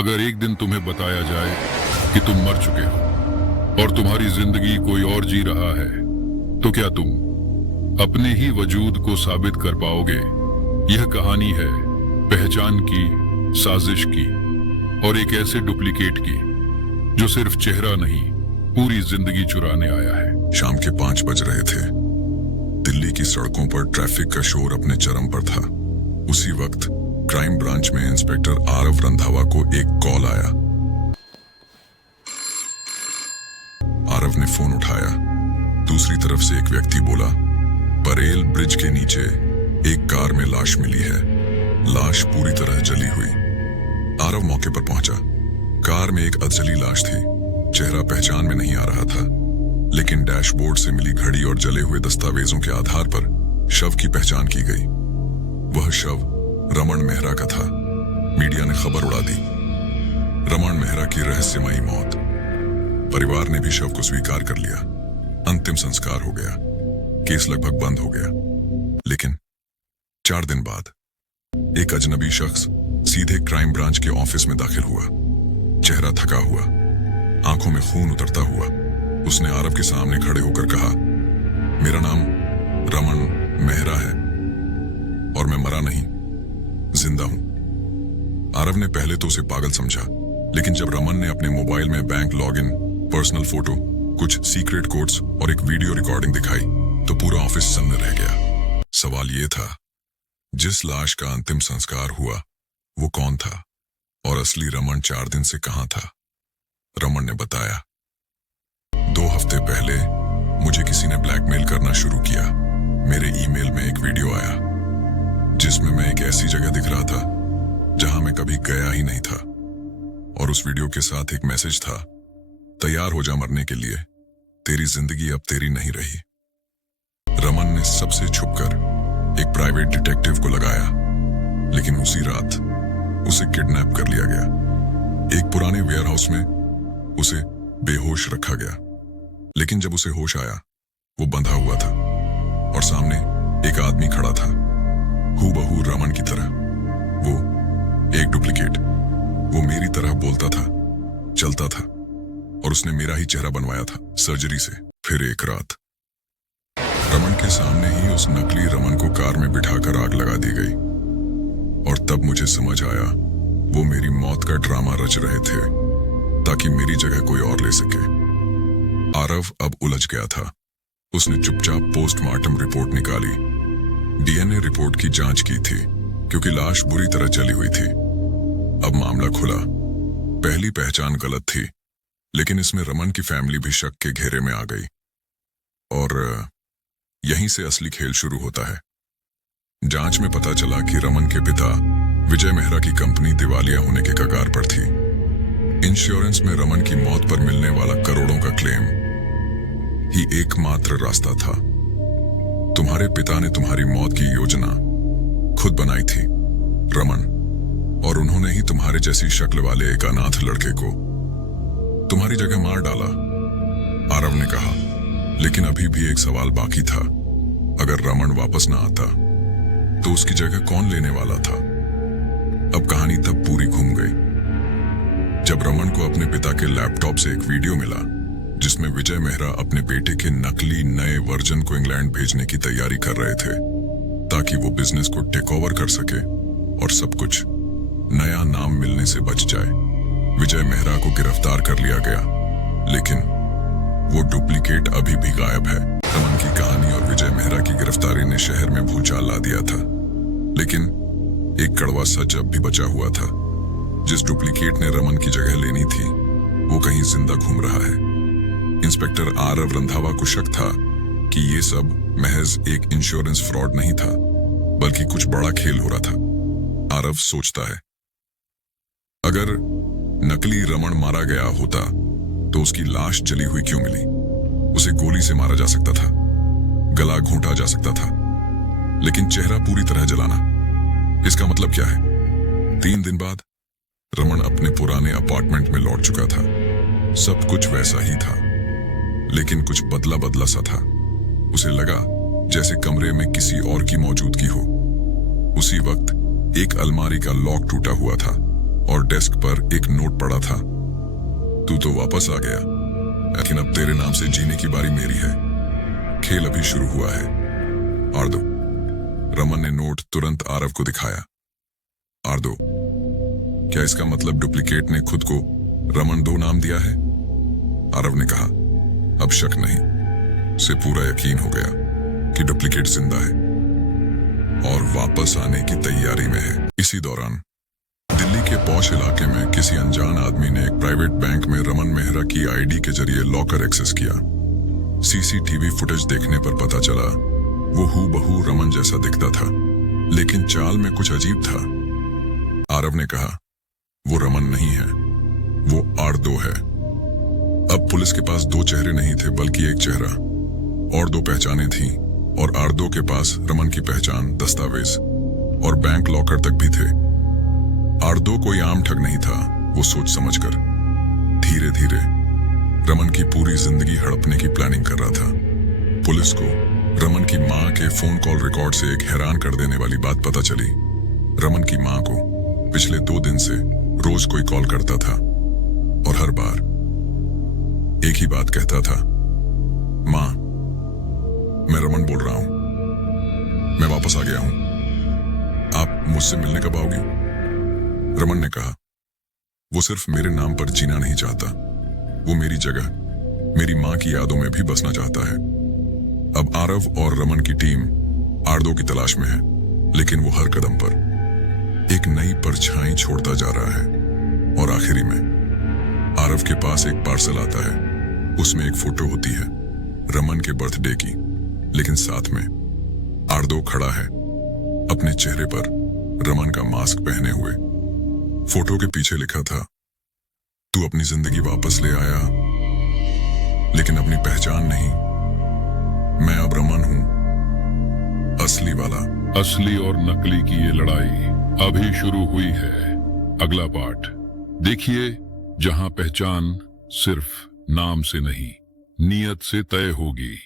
अगर एक दिन तुम्हें बताया जाए कि तुम मर चुके हो और तुम्हारी जिंदगी कोई और जी रहा है, तो क्या तुम अपने ही वजूद को साबित कर पाओगे? यह कहानी है पहचान की, साजिश की और एक ऐसे डुप्लीकेट की जो सिर्फ चेहरा नहीं, पूरी जिंदगी चुराने आया है। शाम के 5 बज रहे थे। दिल्ली की सड़कों पर ट्रैफिक का शोर अपने चरम पर था। उसी वक्त क्राइम ब्रांच में इंस्पेक्टर आरव रंधावा को एक कॉल आया। आरव ने फोन उठाया। दूसरी तरफ से एक व्यक्ति बोला, बरेल ब्रिज के नीचे एक कार में लाश मिली है। लाश पूरी तरह जली हुई। आरव मौके पर पहुंचा। कार में एक अधजली लाश थी। चेहरा पहचान में नहीं आ रहा था, लेकिन डैशबोर्ड से मिली घड़ी और जले हुए दस्तावेजों के आधार पर शव की पहचान की गई। वह शव रमन मेहरा का था। मीडिया ने खबर उड़ा दी, रमन मेहरा की रहस्यमयी मौत। परिवार ने भी शव को स्वीकार कर लिया। अंतिम संस्कार हो गया। केस लगभग बंद हो गया। लेकिन 4 दिन बाद एक अजनबी शख्स सीधे क्राइम ब्रांच के ऑफिस में दाखिल हुआ। चेहरा थका हुआ, आंखों में खून उतरता हुआ उसने आरव के सामने खड़े होकर कहा, मेरा नाम रमन मेहरा है और मैं मरा नहीं, जिंदा हूं। आरव ने पहले तो उसे पागल समझा, लेकिन जब रमन ने अपने मोबाइल में बैंक लॉगिन, पर्सनल फोटो, कुछ सीक्रेट कोड्स और एक वीडियो रिकॉर्डिंग दिखाई तो पूरा ऑफिस सन्न रह गया। सवाल यह था, जिस लाश का अंतिम संस्कार हुआ वो कौन था और असली रमन 4 दिन से कहां था? रमन ने बताया, 2 हफ्ते पहले मुझे किसी ने ब्लैकमेल करना शुरू किया। मेरे ईमेल में एक वीडियो आया जिसमें मैं एक ऐसी जगह दिख रहा था जहां मैं कभी गया ही नहीं था, और उस वीडियो के साथ एक मैसेज था, तैयार हो जा मरने के लिए, तेरी जिंदगी अब तेरी नहीं रही। रमन ने सबसे छुपकर एक प्राइवेट डिटेक्टिव को लगाया, लेकिन उसी रात उसे किडनैप कर लिया गया। एक पुराने वेयरहाउस में उसे बेहोश रखा गया, लेकिन जब उसे होश आया वो बंधा हुआ था और सामने एक आदमी खड़ा था, हूबहू रमन की तरह। वो एक डुप्लीकेट। वो मेरी तरह बोलता था, चलता था और उसने मेरा ही चेहरा बनवाया था सर्जरी से। फिर एक रात रमन के सामने ही उस नकली रमन को कार में बिठाकर आग लगा दी गई, और तब मुझे समझ आया वो मेरी मौत का ड्रामा रच रहे थे ताकि मेरी जगह कोई और ले सके। आरव अब उलझ गया था। उसने चुपचाप पोस्टमार्टम रिपोर्ट निकाली, डीएनए रिपोर्ट की जांच की थी, क्योंकि लाश बुरी तरह जली हुई थी। अब मामला खुला। पहली पहचान गलत थी, लेकिन इसमें रमन की फैमिली भी शक के घेरे में आ गई, और यहीं से असली खेल शुरू होता है। जांच में पता चला कि रमन के पिता विजय मेहरा की कंपनी दिवालिया होने के कगार पर थी। इंश्योरेंस में रमन की मौत पर मिलने वाला करोड़ों का क्लेम ही एकमात्र रास्ता था। तुम्हारे पिता ने तुम्हारी मौत की योजना खुद बनाई थी, रमन, और उन्होंने ही तुम्हारे जैसी शक्ल वाले एक अनाथ लड़के को तुम्हारी जगह मार डाला, आरव ने कहा। लेकिन अभी भी एक सवाल बाकी था। अगर रमन वापस ना आता तो उसकी जगह कौन लेने वाला था? अब कहानी तब पूरी घूम गई जब रमन को अपने पिता के लैपटॉप से एक वीडियो मिला जिसमें विजय मेहरा अपने बेटे के नकली नए वर्जन को इंग्लैंड भेजने की तैयारी कर रहे थे ताकि वो बिजनेस को टेक ओवर कर सके और सब कुछ नया नाम मिलने से बच जाए। विजय मेहरा को गिरफ्तार कर लिया गया, लेकिन वो डुप्लीकेट अभी भी गायब है। रमन की कहानी और विजय मेहरा की गिरफ्तारी ने शहर में भूचाल ला दिया था, लेकिन एक कड़वा सच अब भी बचा हुआ था। जिस डुप्लीकेट ने रमन की जगह लेनी थी वो कहीं जिंदा घूम रहा है। इंस्पेक्टर आरव रंधावा को शक था कि ये सब महज एक इंश्योरेंस फ्रॉड नहीं था, बल्कि कुछ बड़ा खेल हो रहा था। आरव सोचता है, अगर नकली रमन मारा गया होता तो उसकी लाश जली हुई क्यों मिली? उसे गोली से मारा जा सकता था, गला घोंटा जा सकता था, लेकिन चेहरा पूरी तरह जलाना, इसका मतलब क्या है? 3 दिन बाद रमन अपने पुराने अपार्टमेंट में लौट चुका था। सब कुछ वैसा ही था, लेकिन कुछ बदला बदला सा था। उसे लगा जैसे कमरे में किसी और की मौजूदगी हो। उसी वक्त एक अलमारी का लॉक टूटा हुआ था और डेस्क पर एक नोट पड़ा था। तू तो वापस आ गया, लेकिन अब तेरे नाम से जीने की बारी मेरी है। खेल अभी शुरू हुआ है। आर्दो। रमन ने नोट तुरंत आरव को दिखाया। आर्दो, क्या इसका मतलब डुप्लीकेट ने खुद को रमन 2 नाम दिया है? आरव ने कहा। अब शक नहीं, से पूरा यकीन हो गया कि डुप्लीकेट जिंदा है और वापस आने की तैयारी में है। इसी दौरान दिल्ली के पॉश इलाके में किसी अनजान आदमी ने एक प्राइवेट बैंक में रमन मेहरा की आईडी के जरिए लॉकर एक्सेस किया। सीसीटीवी फुटेज देखने पर पता चला वो हूबहू रमन जैसा दिखता था, लेकिन चाल में कुछ अजीब था। आरव ने कहा, वो रमन नहीं है, वो आर्दो है। अब पुलिस के पास 2 चेहरे नहीं थे, बल्कि एक चेहरा और 2 पहचानें थीं, और आर्दो के पास रमन की पहचान, दस्तावेज और बैंक लॉकर तक भी थे। आर्दो कोई आम ठग नहीं था। वो सोच समझकर धीरे धीरे रमन की पूरी जिंदगी हड़पने की प्लानिंग कर रहा था। पुलिस को रमन की मां के फोन कॉल रिकॉर्ड से एक हैरान कर देने वाली बात पता चली। रमन की मां को पिछले 2 दिन से रोज कोई कॉल करता था और हर बार एक ही बात कहता था, मां, मैं रमन बोल रहा हूं, मैं वापस आ गया हूं, आप मुझसे मिलने कब आओगी? रमन ने कहा, वो सिर्फ मेरे नाम पर जीना नहीं चाहता, वो मेरी जगह, मेरी मां की यादों में भी बसना चाहता है। अब आरव और रमन की टीम आर्दो की तलाश में है, लेकिन वो हर कदम पर एक नई परछाई छोड़ता जा रहा है। और आखिरी में आरव के पास एक पार्सल आता है। उसमें एक फोटो होती है रमन के बर्थडे की, लेकिन साथ में आर्दो खड़ा है, अपने चेहरे पर रमन का मास्क पहने हुए। फोटो के पीछे लिखा था, तू अपनी जिंदगी वापस ले आया, लेकिन अपनी पहचान नहीं। मैं अब रमन हूं, असली वाला। असली और नकली की ये लड़ाई अभी शुरू हुई है। अगला पार्ट देखिए, जहां पहचान सिर्फ नाम से नहीं, नीयत से तय होगी।